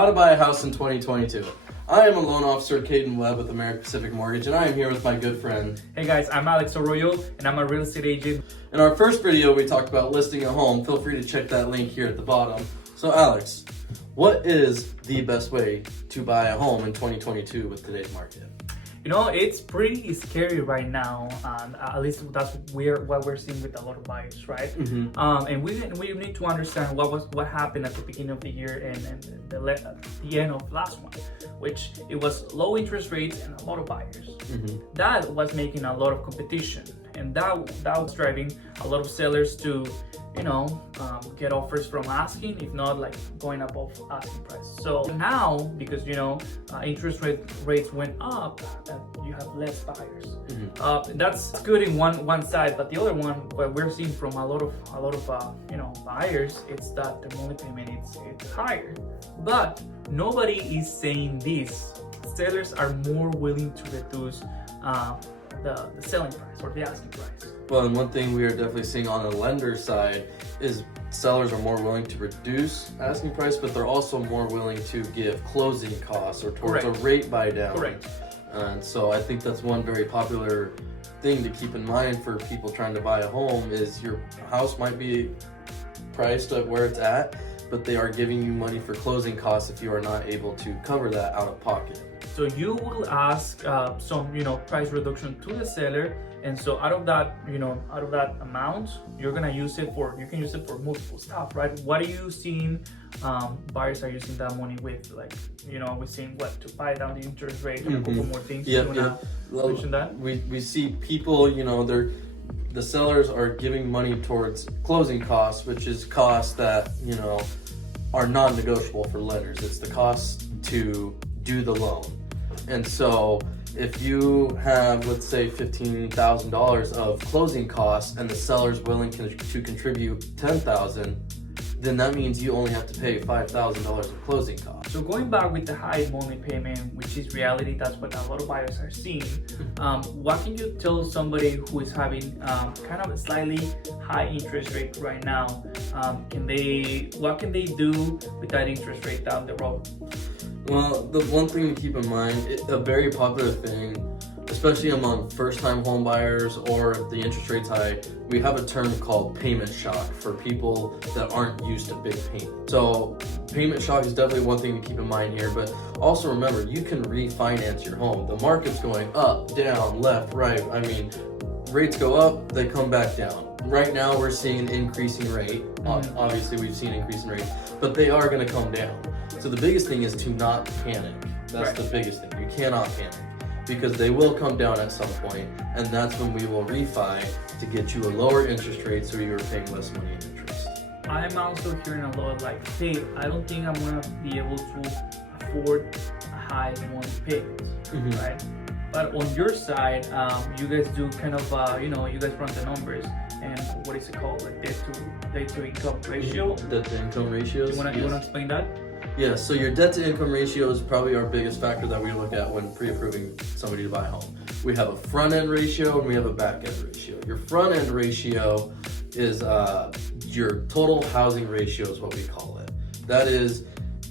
How to buy a house in 2022. I am a loan officer, Caden Webb with American Pacific Mortgage, and I am here with my good friend. Hey guys, I'm Alex Arroyo, and I'm a real estate agent. In our first video, we talked about listing a home. Feel free to check that link here at the bottom. So Alex, what is the best way to buy a home in 2022 with today's market? You know, it's pretty scary right now, and at least that's what we're seeing with a lot of buyers, right? Mm-hmm. And we need to understand what happened at the beginning of the year and the end of last one, which it was low interest rates and a lot of buyers. Mm-hmm. That was making a lot of competition, and that was driving a lot of sellers to, get offers from asking, if not like going above asking price. So now, because interest rates went up, you have less buyers. Mm-hmm. That's good in one side, but the other one, what we're seeing from a lot of buyers, it's that the monthly payment it's higher. But nobody is saying this. Sellers are more willing to reduce the selling price or the asking price. Well, and one thing we are definitely seeing on the lender side is sellers are more willing to reduce asking price, but they're also more willing to give closing costs or towards a rate buy down. Correct. And so I think that's one very popular thing to keep in mind for people trying to buy a home is your house might be priced at where it's at, but they are giving you money for closing costs if you are not able to cover that out of pocket. So you will ask some price reduction to the seller, and so out of that amount, you can use it for multiple stuff, right? What are you seeing buyers are using that money with? Like, we're seeing to buy down the interest rate and a couple more things. Mention that? We see people, the sellers are giving money towards closing costs, which is costs that, are non-negotiable for lenders. It's the cost to do the loan. And so if you have, let's say, $15,000 of closing costs and the seller's willing to contribute $10,000, then that means you only have to pay $5,000 of closing costs. So going back with the high monthly payment, which is reality, that's what a lot of buyers are seeing. What can you tell somebody who is having kind of a slightly high interest rate right now? What can they do with that interest rate down the road? Well, the one thing to keep in mind, a very popular thing, especially among first-time home buyers or if the interest rate's high, we have a term called payment shock for people that aren't used to big payments. So payment shock is definitely one thing to keep in mind here, but also remember, you can refinance your home. The market's going up, down, left, right. I mean, rates go up, they come back down. Right now, we're seeing an increasing rate. Obviously, we've seen an increasing rate, but they are going to come down. So the biggest thing is to not panic. That's the biggest thing. You cannot panic because they will come down at some point, and that's when we will refi to get you a lower interest rate so you're paying less money in interest. I'm also hearing a lot like, hey, I don't think I'm going to be able to afford a high monthly payment, right? But on your side, you guys do kind of, you guys run the numbers and what is it called? Like debt to income ratio? Debt to income ratios. You want to explain that? Yeah, so your debt to income ratio is probably our biggest factor that we look at when pre-approving somebody to buy a home. We have a front end ratio and we have a back end ratio. Your front end ratio is your total housing ratio is what we call it. That is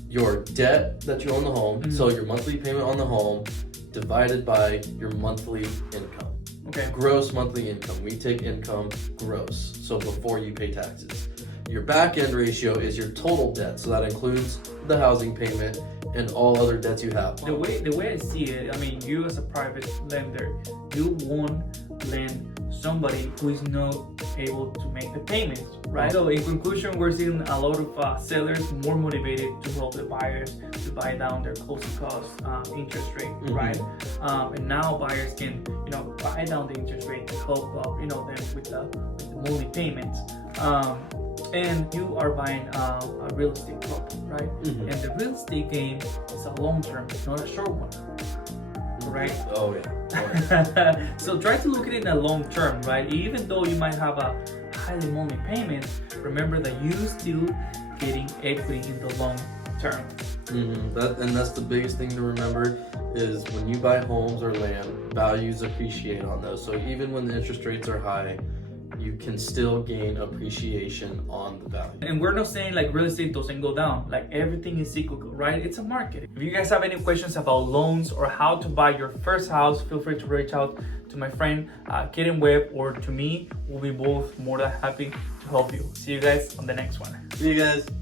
your debt that you own the home, so your monthly payment on the home divided by your monthly income. Okay. Gross monthly income. We take income gross, so before you pay taxes. Your back end ratio is your total debt, so that includes the housing payment and all other debts you have. The way I see it, I mean, you as a private lender, you won't lend somebody who is not able to make the payments, right? So in conclusion, we're seeing a lot of sellers more motivated to help the buyers to buy down their closing costs, interest rate, right? And now buyers can, buy down the interest rate to help, them with the monthly payments. And you are buying a real estate property, right? And the real estate game is a long term, it's not a short one, right? Oh yeah. So try to look at it in a long term, right? Even though you might have a highly monthly payment, remember that you still getting equity in the long term. That's the biggest thing to remember is when you buy homes or land, values appreciate on those. So even when the interest rates are high, you can still gain appreciation on the value. And we're not saying like real estate doesn't go down, like everything is cyclical, right? It's a market. If you guys have any questions about loans or how to buy your first house, feel free to reach out to my friend Kaden Webb or to me. We'll be both more than happy to help you. See you guys on the next one. See you guys.